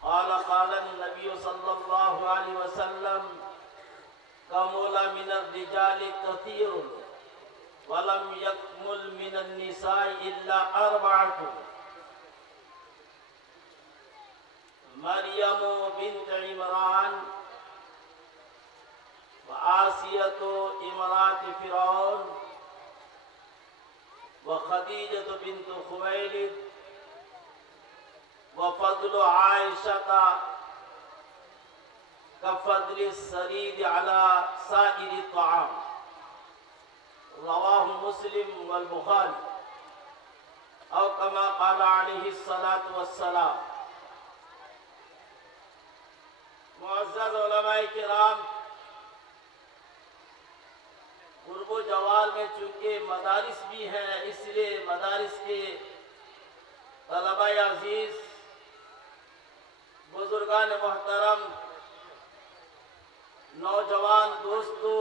قال قال النبي صلى الله عليه وسلم كمل من الرجال كثير ولم يكمل من النساء إلا 4: مريم بنت عمران وآسية امرأة فرعون وخديجة بنت خويلد وفضل عائشة كفضل السريد على سائر الطعام، رواه مسلم والبخاري، أو كما قال عليه الصلاة والسلام۔ معزز علماء کرام، غرب و جوال میں چونکہ مدارس بھی ہیں، اس لیے مدارس کے طلبہ عزیز، بزرگان محترم، نوجوان دوستو،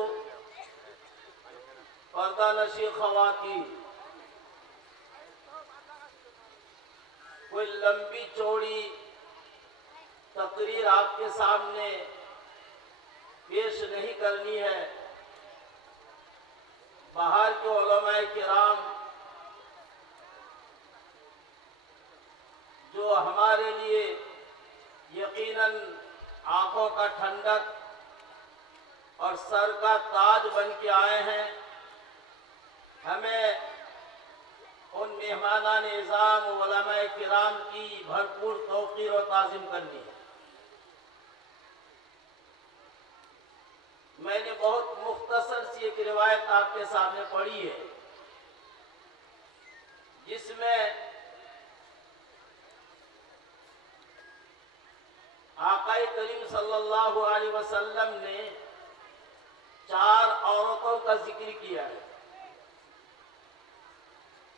پردہ نشی خواتین، کوئی لمبی چوڑی تقریر آپ کے سامنے پیش نہیں کرنی ہے۔ باہر کے علماء کرام جو ہمارے لیے یقیناً آنکھوں کا ٹھنڈک اور سر کا تاج بن کے آئے ہیں، ہمیں ان مہمانان اعظام علماء کرام کی بھرپور توقیر و تعظیم کرنی ہے۔ میں نے بہت مختصر سی ایک روایت آپ کے سامنے پڑھی ہے، جس میں آقا کریم صلی اللہ علیہ وسلم نے 4 عورتوں کا ذکر کیا ہے۔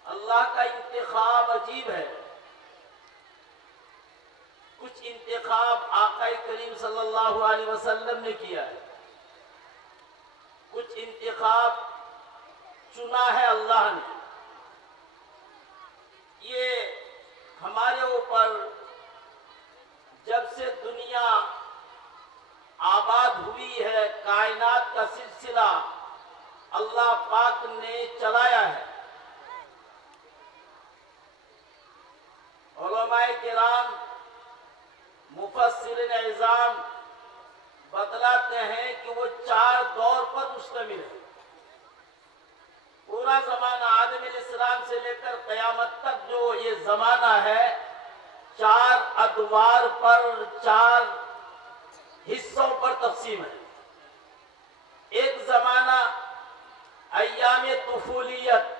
اللہ کا انتخاب عجیب ہے۔ کچھ انتخاب آقا کریم صلی اللہ علیہ وسلم نے کیا ہے، کچھ انتخاب چنا ہے اللہ نے۔ یہ ہمارے اوپر جب سے دنیا آباد ہوئی ہے، کائنات کا سلسلہ اللہ پاک نے چلایا ہے۔ علماء کرام، مفسرین اعظام بتلاتے ہیں کہ وہ 4 دور پر مشتمل ہے۔ پورا زمانہ آدم علیہ السلام سے لے کر قیامت تک جو یہ زمانہ ہے، 4 ادوار پر، 4 حصوں پر تقسیم ہے۔ ایک زمانہ ایام طفولیت،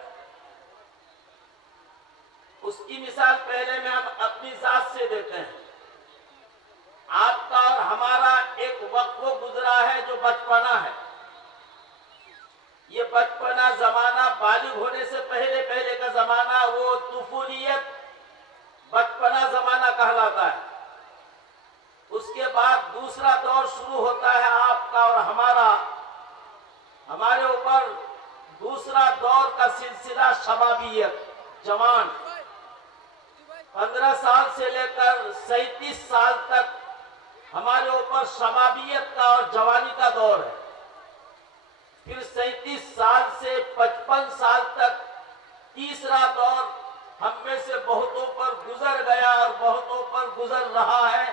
اس کی مثال پہلے میں ہم اپنی ذات سے دیتے ہیں. آپ کا اور ہمارا ایک وقت وہ گزرا ہے جو بچپنا ہے. یہ بچپنا زمانہ بالغ ہونے سے پہلے کا زمانہ وہ طفولیت بچپنا زمانہ کہلاتا ہے. اس کے بعد دوسرا دور شروع ہوتا ہے آپ کا اور ہمارا. ہمارے اوپر دوسرا دور کا سلسلہ شبابیت، جوان. 15 سال سے لے کر 37 سال تک ہمارے اوپر شبابیت کا اور جوانی کا دور ہے. پھر 37 سال سے 55 سال تک تیسرا دور ہم میں سے بہتوں پر گزر گیا اور بہتوں پر گزر رہا ہے.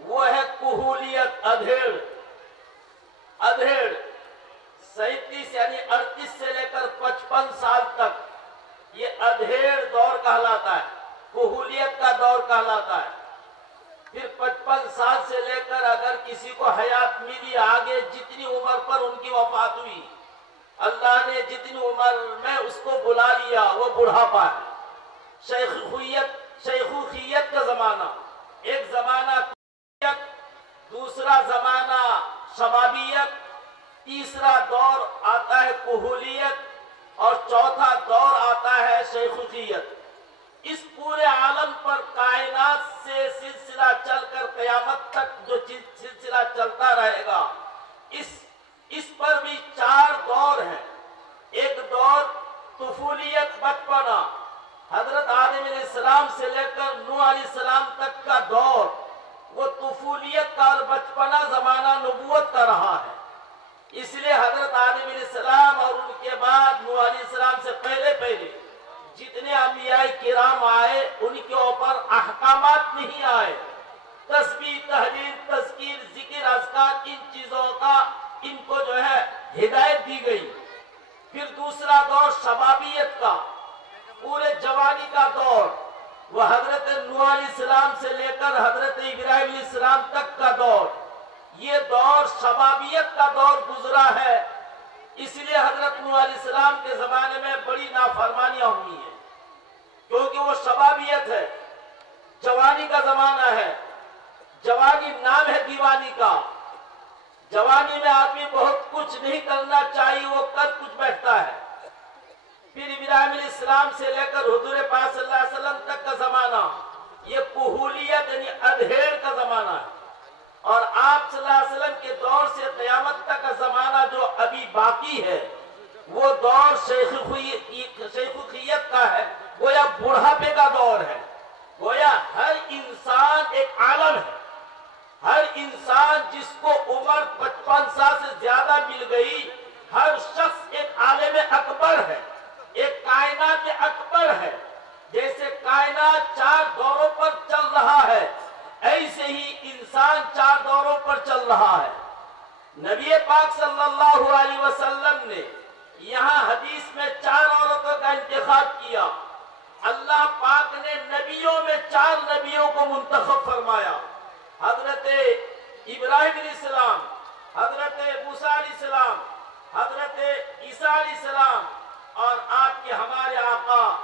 وہ ہے کہولیت، ادھیڑ. 37 یعنی 38 سے لے کر 55 سال تک یہ ادھیڑ دور کہلاتا ہے، کہولیت کا دور کہلاتا ہے. پھر 55 سال سے لے کر اگر کسی کو حیات ملی آگے جتنی عمر پر ان کی وفات ہوئی، اللہ نے جتنی عمر میں اس کو بلا لیا وہ بڑھاپا ہے. شیخوخیت کا زمانہ، ایک زمانہ دوسرا زمانہ شبابیت، تیسرا دور آتا ہے کہولیت اور چوتھا دور آتا ہے شیخوخیت. اس پورے عالم پر کائنات سے سلسلہ چل کر قیامت تک جو سلسلہ چلتا رہے گا، اس پر بھی 4 دور ہیں. ایک دور طفولیت، بچپنا، حضرت آدم علیہ السلام سے لے کر نوح علیہ السلام تک کا دور، وہ طفولیت کا اور بچپنا زمانہ نبوت کا رہا ہے. اس لیے حضرت آدم علیہ السلام اور ان کے بعد نوح علیہ السلام سے پہلے جتنے انبیاء کرام آئے ان کے اوپر احکامات نہیں آئے. تسبیح، تحلیل، تذکیر، ذکر، اذکار، ان چیزوں کا ان کو جو ہے ہدایت دی گئی. پھر دوسرا دور شبابیت کا، پورے جوانی کا دور، وہ حضرت نوح علیہ السلام سے لے کر حضرت ابراہیم علیہ السلام تک کا دور. یہ دور شبابیت کا دور گزرا ہے. اس لیے حضرت نوح علیہ السلام کے زمانے میں بڑی نافرمانیاں ہوئی ہیں، کیونکہ وہ شبابیت ہے، جوانی کا زمانہ ہے. جوانی نام ہے دیوانی کا. جوانی میں آدمی بہت کچھ نہیں کرنا چاہیے، وہ کر کچھ بیٹھتا ہے. پھر ابراہیم علیہ السلام سے لے کر حضور پاک صلی اللہ علیہ وسلم تک کا زمانہ یہ کہولیت یعنی ادھیڑ کا زمانہ ہے. اور آپ صلی اللہ علیہ وسلم کے دور سے قیامت تک کا زمانہ جو ابھی باقی ہے وہ دور شیخوخیت کا ہے. گویا بڑھاپے کا دور ہے. گویا ہر انسان ایک عالم ہے. ہر انسان جس کو عمر 55 سال سے زیادہ مل گئی، ہر شخص ایک عالم اکبر ہے، ایک کائنات اکبر ہے. جیسے کائنات 4 دوروں پر چل رہا ہے، ایسے ہی انسان 4 دوروں پر چل رہا ہے. نبی پاک صلی اللہ علیہ وسلم نے یہاں حدیث میں 4 عورتوں کا انتخاب کیا. اللہ پاک نے نبیوں میں 4 نبیوں کو منتخب فرمایا. حضرت ابراہیم علیہ السلام، حضرت موسیٰ علیہ السلام، حضرت عیسیٰ علیہ السلام اور آپ کے ہمارے آقا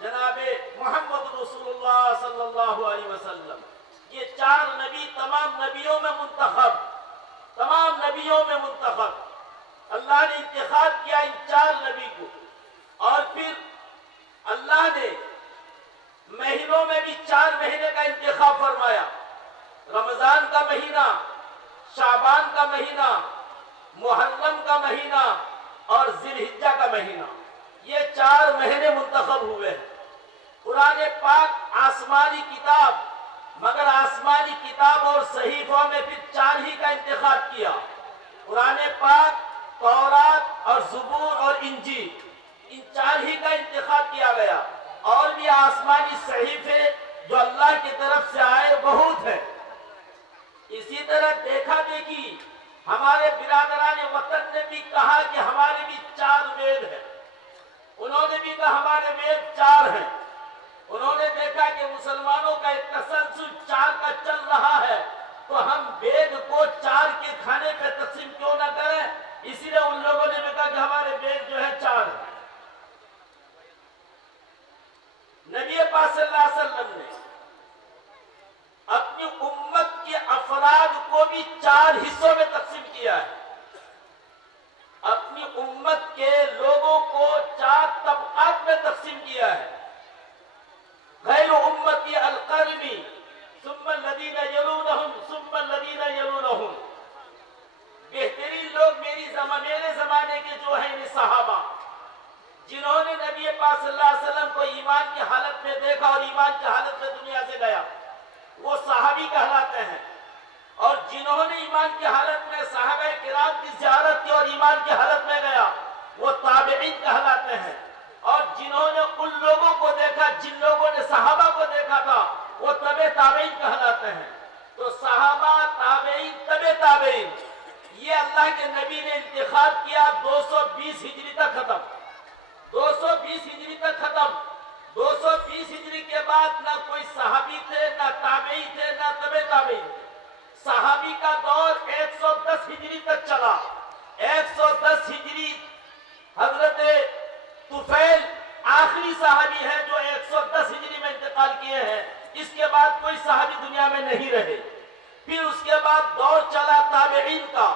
جناب محمد رسول اللہ صلی اللہ علیہ وسلم. یہ 4 نبی تمام نبیوں میں منتخب، تمام نبیوں میں منتخب. اللہ نے انتخاب کیا ان 4 نبی کو. اور پھر اللہ نے مہینوں میں بھی 4 مہینے کا انتخاب فرمایا. رمضان کا مہینہ، شعبان کا مہینہ، محرم کا مہینہ اور ذی الحجہ کا مہینہ. یہ 4 مہینے منتخب ہوئے ہیں. قرآن پاک آسمانی کتاب، مگر آسمانی کتاب اور صحیفوں میں پھر 4 ہی کا انتخاب کیا. قرآن پاک، تورات اور زبور اور انجیل، ان 4 ہی کا انتخاب کیا گیا. اور بھی آسمانی صحیفے جو اللہ کی طرف سے آئے بہت ہیں. اسی طرح دیکھا دیکھی ہمارے برادران وطن نے بھی کہا کہ ہمارے بھی 4 وید ہیں. انہوں نے بھی کہا ہمارے وید 4 ہیں. انہوں نے دیکھا کہ مسلمانوں کا ایک تسلسل 4 کا چل رہا ہے، تو ہم وید کو 4 کے کھانے پہ تقسیم کیوں نہ کریں. اسی لیے ان لوگوں نے بھی کہا کہ ہمارے وید جو ہے 4 ہیں. نبی پاک بھی 4 حصوں میں تقسیم کیا ہے، اپنی امت کے لوگوں کو 4 طبقات میں تقسیم کیا ہے۔ غیر امتی القرنی ثم الذین یلونہم ثم الذین یلونہم، بہترین لوگ میرے زمانے کے جو ہیں صحابہ، جنہوں نے نبی پاک صلی اللہ علیہ وسلم کو ایمان کی حالت میں دیکھا اور ایمان کی حالت میں دنیا سے گیا، وہ صحابی کہلاتے ہیں۔ اور جنہوں نے ایمان کی حالت میں صحابہ کرام کی زیارت کی اور ایمان کی حالت میں گیا، وہ تابعین کہلاتے ہیں۔ اور جنہوں نے ان لوگوں کو دیکھا جن لوگوں نے صحابہ کو دیکھا تھا، وہ تبع تابعین کہلاتے ہیں۔ تو صحابہ، تابعین، تبع تابعین، یہ اللہ کے نبی نے انتخاب کیا 220 ہجری تک ختم، 220 ہجری تک ختم۔ 220 ہجری کے بعد نہ کوئی صحابی تھے، نہ تابعی تھے، نہ تبع تابعین تھے۔ صحابی کا دور 110 ہجری تک چلا۔ 110 ہجری حضرت طفیل آخری صحابی ہے جو 110 ہجری میں انتقال کیے ہیں، اس کے بعد کوئی صحابی دنیا میں نہیں رہے۔ پھر اس کے بعد دور چلا تابعین کا،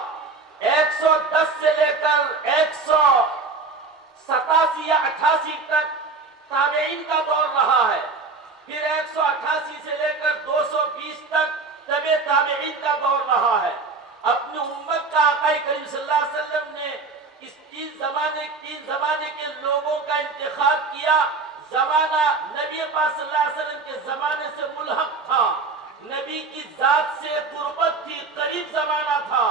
110 سے لے کر 187 یا 88 تک تابعین کا دور رہا ہے۔ پھر 188 سے لے کر 220 تک تبع تابعین کا دور رہا ہے۔ اپنی امت کا آقا کریم صلی اللہ علیہ وسلم نے اس تین زمانے کے لوگوں کا انتخاب کیا۔ زمانہ نبی پاک صلی اللہ علیہ وسلم کے زمانے سے ملحق تھا، نبی کی ذات سے قربت تھی، قریب زمانہ تھا۔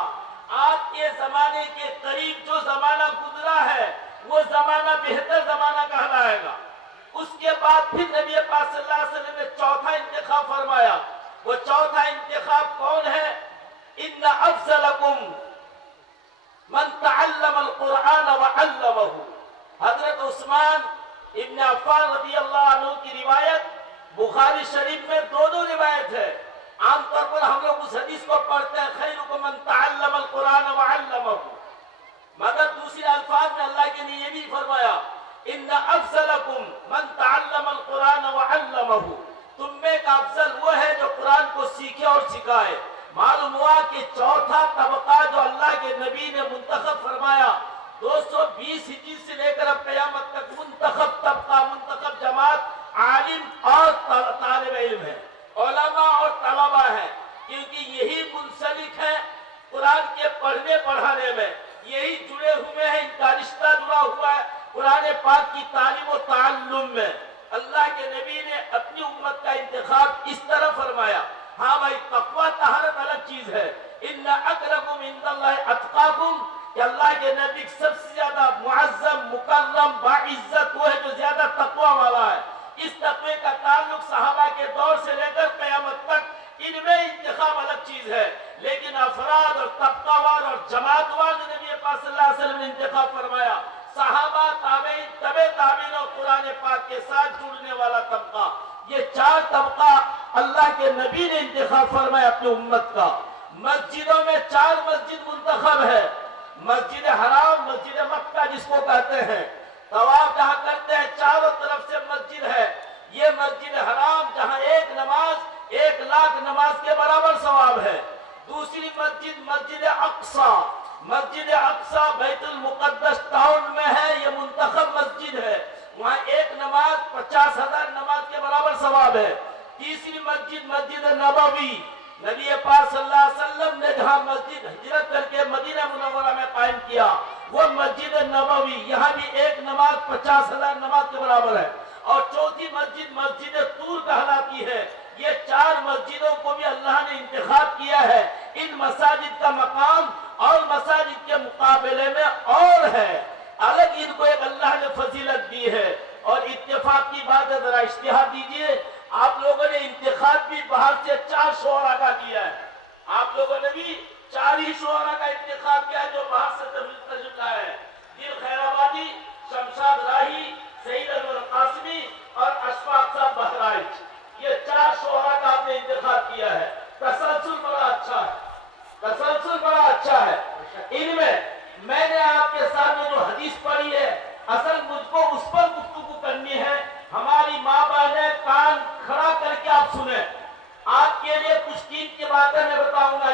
آپ کے زمانے کے قریب جو زمانہ گزرا ہے وہ زمانہ بہتر زمانہ کہلائے گا۔ اس کے بعد پھر نبی پاک صلی اللہ علیہ وسلم نے چوتھا انتخاب فرمایا۔ وہ چوتھا انتخاب کون ہے؟ ان افضلکم من تعلم القرآن وعلمہ۔ حضرت عثمان ابن عفان رضی اللہ عنہ کی روایت بخاری شریف میں دونوں روایت ہے۔ عام طور پر ہم لوگ اس حدیث کو پڑھتے ہیں خیرکم من تعلم القرآن وعلمہ، مگر دوسرے الفاظ میں اللہ کے نے یہ بھی فرمایا ان افضلکم من تعلم القرآن وعلمہ، تم میں کا افضل وہ ہے جو قرآن کو سیکھے اور سکھائے۔ معلوم ہوا کہ چوتھا طبقہ جو اللہ کے نبی نے منتخب فرمایا 220 ہجری سے لے کر اب قیامت تک منتخب طبقہ، منتخب جماعت عالم اور طالب علم ہے، علماء اور طلبہ ہیں، کیونکہ یہی منسلک ہے قرآن کے پڑھنے پڑھانے میں، یہی جڑے ہوئے ہیں، ان کا رشتہ جڑا ہوا ہے قرآن پاک کی تعلیم و تعلم میں۔ اللہ کے نبی نے اپنی امت کا انتخاب اس طرح فرمایا۔ ہاں بھائی، تقویٰ طہارت الگ چیز ہے۔ ان اکرمکم عند اللہ اتقاکم، کہ اللہ کے نبی سب سے زیادہ معظم، مکرم، باعزت وہ ہے جو زیادہ تقویٰ والا ہے۔ اس تقوی کا تعلق صحابہ کے دور سے لے کر قیامت تک، ان میں انتخاب الگ چیز ہے، لیکن افراد اور طبقہ وار اور جماعت وار جو نبی پاک صلی اللہ علیہ وسلم نے انتخاب فرمایا، صحابہ، تابعین، تبع تابعین اور قرآن پاک کے ساتھ جڑنے والا طبقہ، یہ 4 طبقہ اللہ کے نبی نے انتخاب فرمایا اپنی امت کا۔ مسجدوں میں 4 مسجد منتخب ہے، مسجد حرام، مسجد مکہ جس کو کہتے ہیں، طواف جہاں کرتے ہیں چاروں طرف سے مسجد ہے، یہ مسجد حرام جہاں ایک نماز 1,00,000 نماز کے برابر ثواب ہے۔ دوسری مسجد مسجد اقصی، مسجد اقصی بیت المقدس ٹاؤن میں ہے، یہ منتخب مسجد ہے، وہاں ایک نماز 50,000 نماز کے برابر ثواب ہے۔ تیسری مسجد مسجد نبوی، نبی پاک صلی اللہ علیہ وسلم نے جہاں مسجد ہجرت کر کے مدینہ منورہ میں قائم کیا وہ مسجد نبوی، یہاں بھی ایک نماز 50,000 نماز کے برابر ہے۔ اور چوتھی مسجد مسجد طور کہلاتی ہے۔ یہ 4 مسجدوں کو بھی اللہ نے انتخاب کیا ہے۔ ان مساجد کا مقام اور مساجد کے مقابلے میں اور ہے، الگ ان کو ایک اللہ نے فضیلت دی ہے۔ اور اتفاق کی بات ہے، ذرا اشتہار دیجئے، آپ لوگوں نے انتخاب بھی باہر سے 4 شعراء کا کیا ہے، آپ لوگوں نے بھی 4 ہی شعراء کا انتخاب کیا ہے جو باہر سے تشریف لائے ہیں۔ دل خیرآبادی، شمشاد راہی، سعید انور قاسمی اور اشفاق صاحب بہرائچ، یہ 4 شعراء کا آپ نے انتخاب کیا ہے۔ تسلسل بڑا اچھا ہے، تسلسل بڑا اچھا ہے۔ ان میں نے آپ کے سامنے جو حدیث پڑھی ہے، اصل مجھ کو اس پر گفتگو کرنی ہے۔ ہماری ماں بہنیں کان کھڑا کر کے آپ سنیں، آپ کے لیے کچھ دین کی باتیں میں بتاؤں گا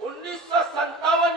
1957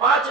5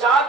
4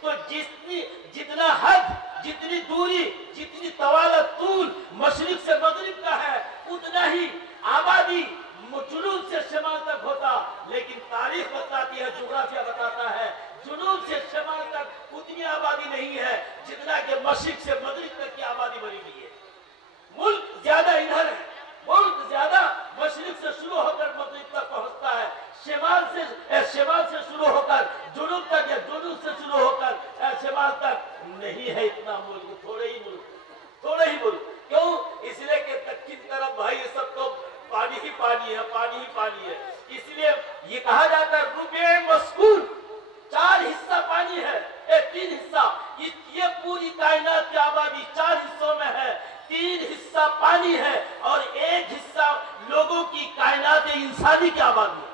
تو جتنا حد، جتنی دوری، جتنی طوالت طول مشرق سے مغرب کا ہے، اتنا ہی آبادی جنوب سے شمال تک ہوتا، لیکن تاریخ بتاتی ہے، جغرافیہ بتاتا ہے، جنوب سے شمال تک اتنی آبادی نہیں ہے جتنا کہ مشرق سے مغرب تک کی آبادی بنی ہوئی ہے۔ ملک زیادہ ادھر ہے، ملک زیادہ مشرق سے شروع ہو کر مغرب تک پہنچتا ہے، شمال سے شروع ہو کر جنوب تک، یا جنوب سے شروع ہو کر شمال تک نہیں ہے اتنا ملک، تھوڑے ہی ملک۔ کیوں؟ اس لیے کہ دکن طرف بھائی سب تو پانی ہی پانی ہے، پانی ہی پانی ہے، اس لیے یہ کہا جاتا ہے ربع مسکون، 4 حصہ پانی ہے، 3 حصہ، یہ پوری کائنات کی آبادی 4 حصوں میں ہے، 3 حصہ پانی ہے اور 1 حصہ لوگوں کی کائنات انسانی کی آبادی ہے۔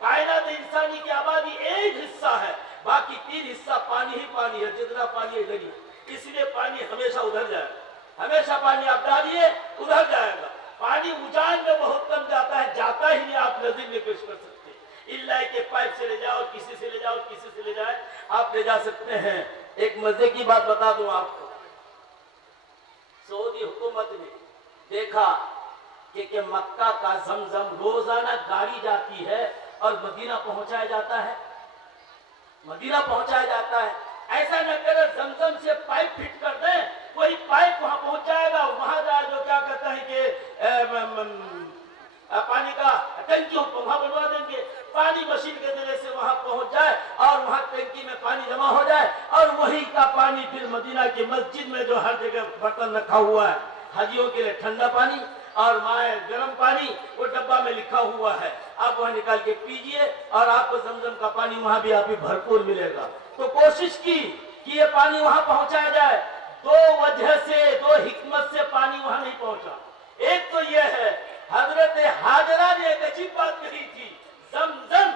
کائنات انسانی کی آبادی 1 حصہ ہے، باقی 3 حصہ پانی ہی پانی ہے، جتنا پانی ہے ادھر ہی، اس لیے پانی ہمیشہ ادھر جائے گا، ہمیشہ پانی آپ ڈالیے ادھر جائے گا۔ پانی اجان میں بہت کم جاتا ہے، جاتا ہی نہیں، آپ نظر میں پیش کر سکتے، اللہ کہ پائپ سے لے جاؤ، کسی سے لے جاؤ، کسی سے لے جائے، آپ لے جا سکتے ہیں۔ ایک مزے کی بات بتا دوں آپ کو، سعودی حکومت نے دیکھا کہ مکہ کا زمزم روزانہ گاڑی جاتی ہے اور مدینہ پہنچایا جاتا ہے، مدینہ پہنچایا جاتا ہے، ایسا نہ کرے زمزم سے پائپ فٹ کر دیں، کوئی پائپ وہاں پہنچ جائے گا، وہاں جائے جو کیا کہتے ہیں کہ پانی کا ٹنکی وہاں بنوا دیں گے، پانی مشین کے ذریعے سے وہاں پہنچ جائے اور وہاں ٹنکی میں پانی جمع ہو جائے، اور وہی کا پانی پھر مدینہ کی مسجد میں جو ہر جگہ برتن رکھا ہوا ہے، حاجیوں کے لیے ٹھنڈا پانی اور مائع گرم پانی، وہ ڈبہ میں لکھا ہوا ہے، آپ وہاں نکال کے پیجئے اور آپ کو زمزم کا پانی وہاں بھی آپ کو بھرپور ملے گا۔ تو کوشش کی کہ یہ پانی وہاں پہنچایا جائے، 2 وجہ سے، 2 حکمت سے پانی وہاں نہیں پہنچا۔ ایک تو یہ ہے، حضرت حاجرہ نے ایک عجیب بات کہی تھی، زمزم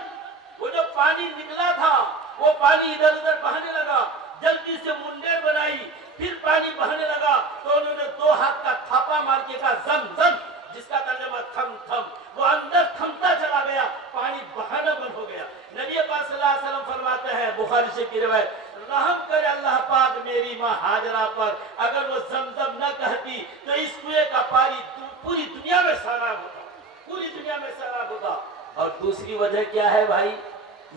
وہ جو پانی نکلا تھا وہ پانی ادھر ادھر بہنے لگا، جلدی سے منڈے بنائی، پھر پانی بہنے لگا تو انہوں نے 2 ہاتھ کا تھاپا مار کے کہا زمزم، جس کا ترجمہ تھم تھم، وہ اندر تھمتا چلا گیا، پانی بہانا بند ہو گیا۔ نبی پاک صلی اللہ علیہ وسلم فرماتے ہیں، بخاری شریف کی روایت، رحم کرے اللہ پاک میری ماں حاجرہ پر، اگر وہ زمزم نہ کہتی تو اس کنویں کا پانی پوری دنیا میں سیراب ہوتا، پوری دنیا میں سیراب ہوتا۔ اور دوسری وجہ کیا ہے بھائی؟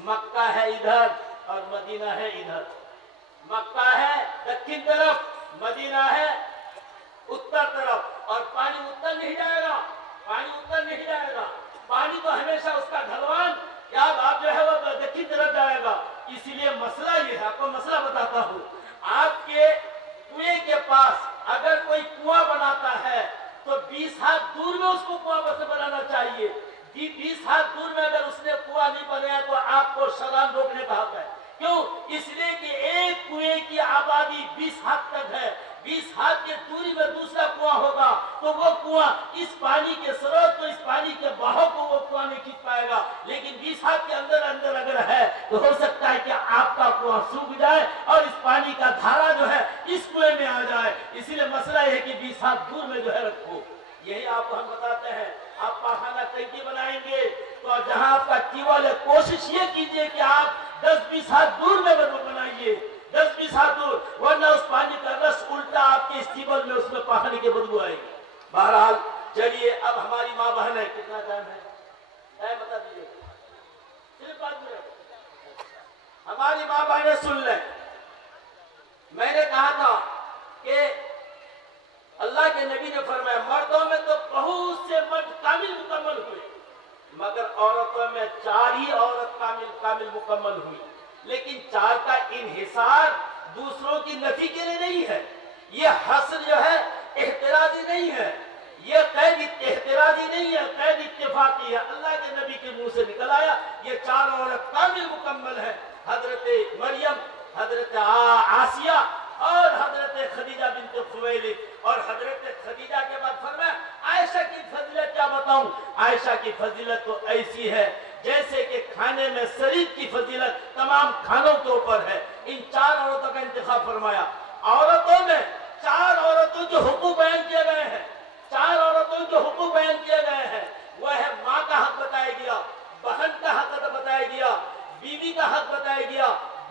مکہ ہے ادھر اور مدینہ ہے ادھر، مکہ ہے دکن طرف، مدینہ ہے اتر طرف، اور پانی اتر نہیں جائے گا، پانی اتر نہیں جائے گا، پانی تو ہمیشہ اس کا ڈھلوان یا آپ جو ہے وہ دکن طرف جائے گا۔ اس لیے مسئلہ یہ ہے، آپ کو مسئلہ بتاتا ہوں، آپ کے کنویں کے پاس اگر کوئی کنواں بناتا ہے تو 20 ہاتھ دور میں اس کو کنواں سے بنانا چاہیے، 20 ہاتھ دور میں اگر اس نے کنواں نہیں بنایا تو آپ کو شران روکنے کا حق ہے۔ کیوں؟ اس لیے کہ ایک کنویں کی آبادی 20 ہاتھ تک ہے، 20 ہاتھ کے دوری میں دوسرا کنواں ہوگا تو وہ کنواں اس پانی کے سروت کو، اس پانی کے بہاؤ کو وہ کنواں نہیں کھینچ پائے گا، لیکن 20 ہاتھ کے اندر اندر اگر ہے تو ہو سکتا ہے کہ آپ کا کنواں سوکھ جائے اور اس پانی کا دھارا جو ہے اس کنویں میں آ جائے۔ اسی لیے مسئلہ یہ ہے کہ 20 ہاتھ دور میں جو ہے رکھو۔ یہی آپ کو ہم بتاتے ہیں، آپ پاخانہ ٹنکی بنائیں گے تو جہاں آپ کا ٹیوبویل ہے، کوشش یہ کیجئے کہ آپ 10-20 ہاتھ دور میں بنائیے، 10-20 ہاتھ دور، ورنہ اس پانی کا رس الٹا آپ کے اس ٹیوبویل میں اس میں پانی کی بدبو آئے گی۔ بہرحال چلیے، اب ہماری ماں بہن ہے، کتنا ٹائم ہے؟ ٹائم بتا دیجیے، صرف 5 منٹ۔ ہماری ماں بہنیں سن لیں، میں نے کہا تھا کہ اللہ کے نبی نے فرمایا مردوں میں تو بہت سے مرد کامل مکمل ہوئے، مگر عورتوں میں 4 ہی عورت کامل مکمل ہوئی، لیکن 4 کا انحصار دوسروں کی نفی کے لیے نہیں ہے، یہ حصر جو ہے احترازی نہیں ہے، یہ قید احترازی نہیں ہے، قید اتفاقی ہے، اللہ کے نبی کے منہ سے نکل آیا، یہ 4 عورت کامل مکمل ہے، حضرت مریم، حضرت آسیہ اور حضرت خدیجہ بنت خویلد، اور حضرت خدیجہ کے بعد فرمایا عائشہ کی فضیلت کیا بتاؤں؟ عائشہ کی فضیلت تو ایسی ہے جیسے کہ کھانے میں سرید کی فضیلت تمام کھانوں کے اوپر ہے۔ ان 4 عورتوں کا انتخاب فرمایا، عورتوں میں 4 عورتوں کے حقوق بیان کیے گئے ہیں، 4 عورتوں کے حقوق بیان کیے گئے ہیں، وہ ہے ماں کا حق بتایا گیا، بہن کا حق بتایا گیا، بیوی کا حق بتایا گیا،